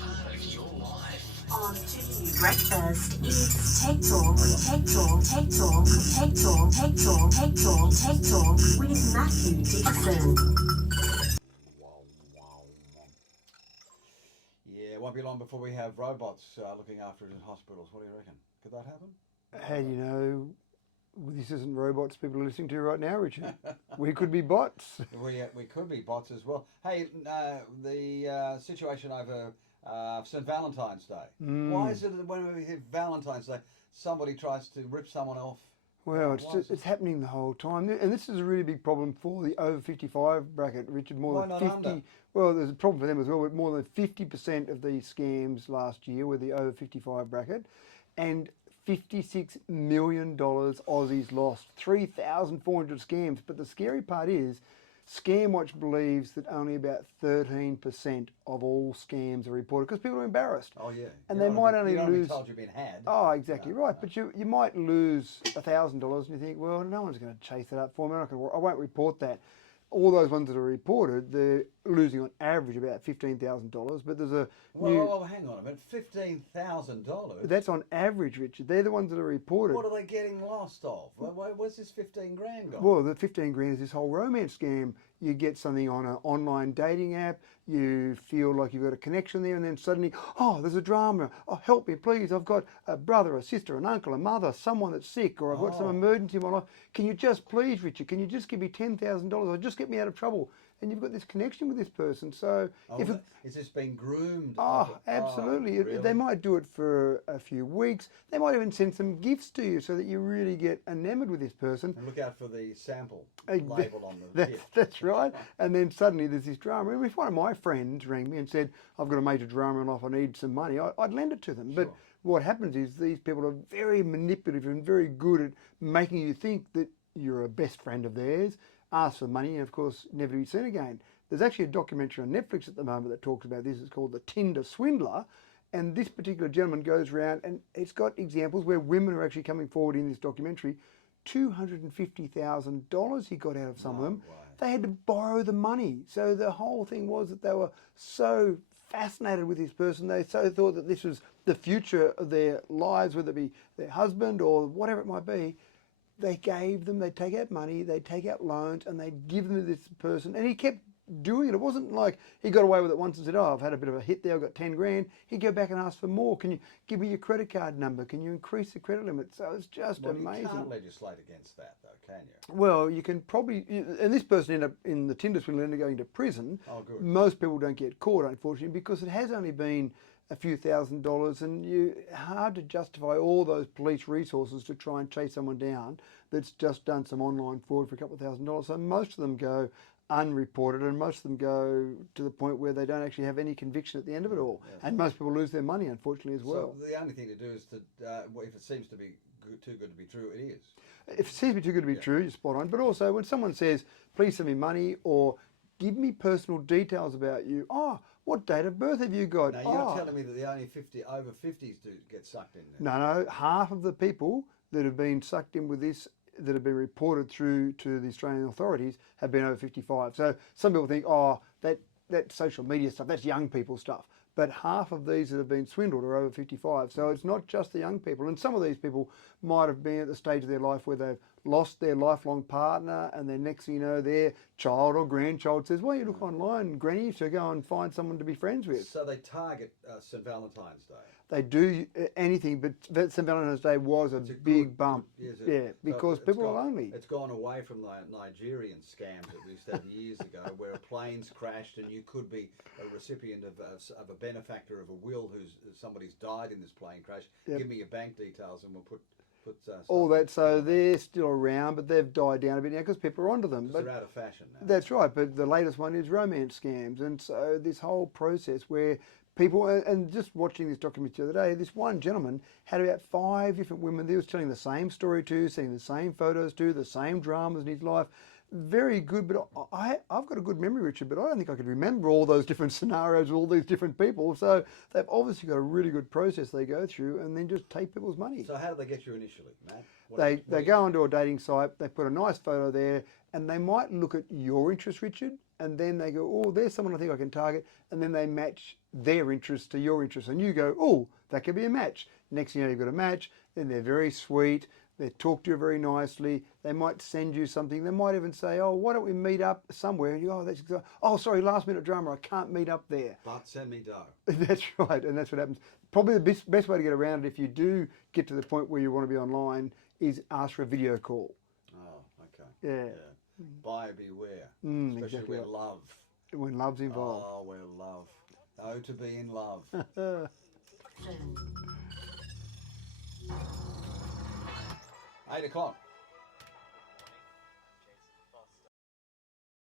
of your life. On to you. Breakfast is Tech Talk, Tech Talk, Tech Talk, Tech Talk, Tech Talk, Tech Talk, Tech Talk with Mathew Dickerson. Yeah, it won't be long before we have robots looking after it in hospitals. What do you reckon? Could that happen? How do you know this isn't robots people are listening to right now, Richard? We could be bots. We could be bots as well. Hey, the situation over St. Valentine's Day. Why is it that when we hit Valentine's Day, somebody tries to rip someone off? Well, it's happening the whole time. And this is a really big problem for the over 55 bracket, Richard. More than 50. Under? Well, there's a problem for them as well, but more than 50% of these scams last year were the over 55 bracket. And $56 million Aussies lost, 3,400 scams. But the scary part is, ScamWatch believes that only about 13% of all scams are reported because people are embarrassed. Oh yeah, and they might only lose. Told you've been had. Oh, exactly right. But you might lose $1,000, and you think, well, no one's going to chase that up for me. I won't report that. All those ones that are reported, they're losing on average about $15,000. But there's a well, hang on a minute, $15,000. That's on average, Richard. They're the ones that are reported. What are they getting lost of? Where's this 15 grand gone? Well, the 15 grand is this whole romance scam. You get something on an online dating app, you feel like you've got a connection there, and then suddenly, oh, there's a drama. Oh, help me, please. I've got a brother, a sister, an uncle, a mother, someone that's sick, or I've got some emergency in my life. Can you just, please, Richard, can you just give me $10,000 or just get me out of trouble? And you've got this connection with this person. So is this being groomed? Oh, absolutely. Really? They might do it for a few weeks. They might even send some gifts to you so that you really get enamored with this person. And look out for the sample label on the gift. That's right. And then suddenly there's this drama. And if one of my friends rang me and said, I've got a major drama in life, I need some money, I'd lend it to them. Sure. But what happens is these people are very manipulative and very good at making you think that you're a best friend of theirs, ask for money, and of course never to be seen again. There's actually a documentary on Netflix at the moment that talks about this. It's called The Tinder Swindler, and this particular gentleman goes around and it's got examples where women are actually coming forward in this documentary. $250,000 he got out of some of them. Wow. They had to borrow the money. So the whole thing was that they were so fascinated with this person, they so thought that this was the future of their lives, whether it be their husband or whatever it might be. They take out money, they take out loans, and they give them to this person. And he kept doing it. It wasn't like he got away with it once and said, oh, I've had a bit of a hit there, I've got 10 grand. He'd go back and ask for more. Can you give me your credit card number? Can you increase the credit limit? So it's just amazing. You can't legislate against that, though, can you? Well, you can probably, and this person ended up in the Tinder swindle, ended up going to prison. Oh, good. Most people don't get caught, unfortunately, because it has only been a few $1,000s, and hard to justify all those police resources to try and chase someone down that's just done some online fraud for a couple of $1,000s. So most of them go unreported, and most of them go to the point where they don't actually have any conviction at the end of it all. Yeah. And most people lose their money, unfortunately, as well. So the only thing to do is to, if it seems to be too good to be true, it is. If it seems to be too good to be true, you're spot on. But also when someone says, please send me money, or give me personal details about you, what date of birth have you got? Now, you're telling me that the only over 50s do get sucked in there. No, half of the people that have been sucked in with this, that have been reported through to the Australian authorities, have been over 55. So some people think, that social media stuff, that's young people stuff. But half of these that have been swindled are over 55. So it's not just the young people. And some of these people might have been at the stage of their life where they've lost their lifelong partner, and then next thing you know, their child or grandchild says, well, you look online, Granny, so go and find someone to be friends with. So they target St. Valentine's Day. They do anything, but St. Valentine's Day was a big bump. Because people are lonely. It's gone away from the Nigerian scams that we used to have years ago, where planes crashed and you could be a recipient of a benefactor of a will somebody's died in this plane crash. Yep. Give me your bank details and we'll put all that. So they're still around, but they've died down a bit now because people are onto them. But they're out of fashion now. That's right. But the latest one is romance scams, and so this whole process where people, and just watching this documentary the other day, this one gentleman had about 5 different women that he was telling the same story to, seeing the same photos to, the same dramas in his life. Very good, but I've got a good memory, Richard, but I don't think I could remember all those different scenarios with all these different people. So they've obviously got a really good process they go through, and then just take people's money. So how do they get you initially, Matt? They go onto a dating site, they put a nice photo there, and they might look at your interest, Richard, and then they go, oh, there's someone I think I can target, and then they match their interest to your interest, and you go, oh, that could be a match. Next thing you know, you've got a match, and they're very sweet, they talk to you very nicely, they might send you something, they might even say, oh, why don't we meet up somewhere? And you go, oh, sorry, last minute drama, I can't meet up there. But send me dough. That's right, and that's what happens. Probably the best way to get around it, if you do get to the point where you want to be online, is ask for a video call. Oh, okay. Yeah. Buyer beware. Especially exactly where right. love. When love's involved. Oh, where love. Oh, to be in love. 8 o'clock.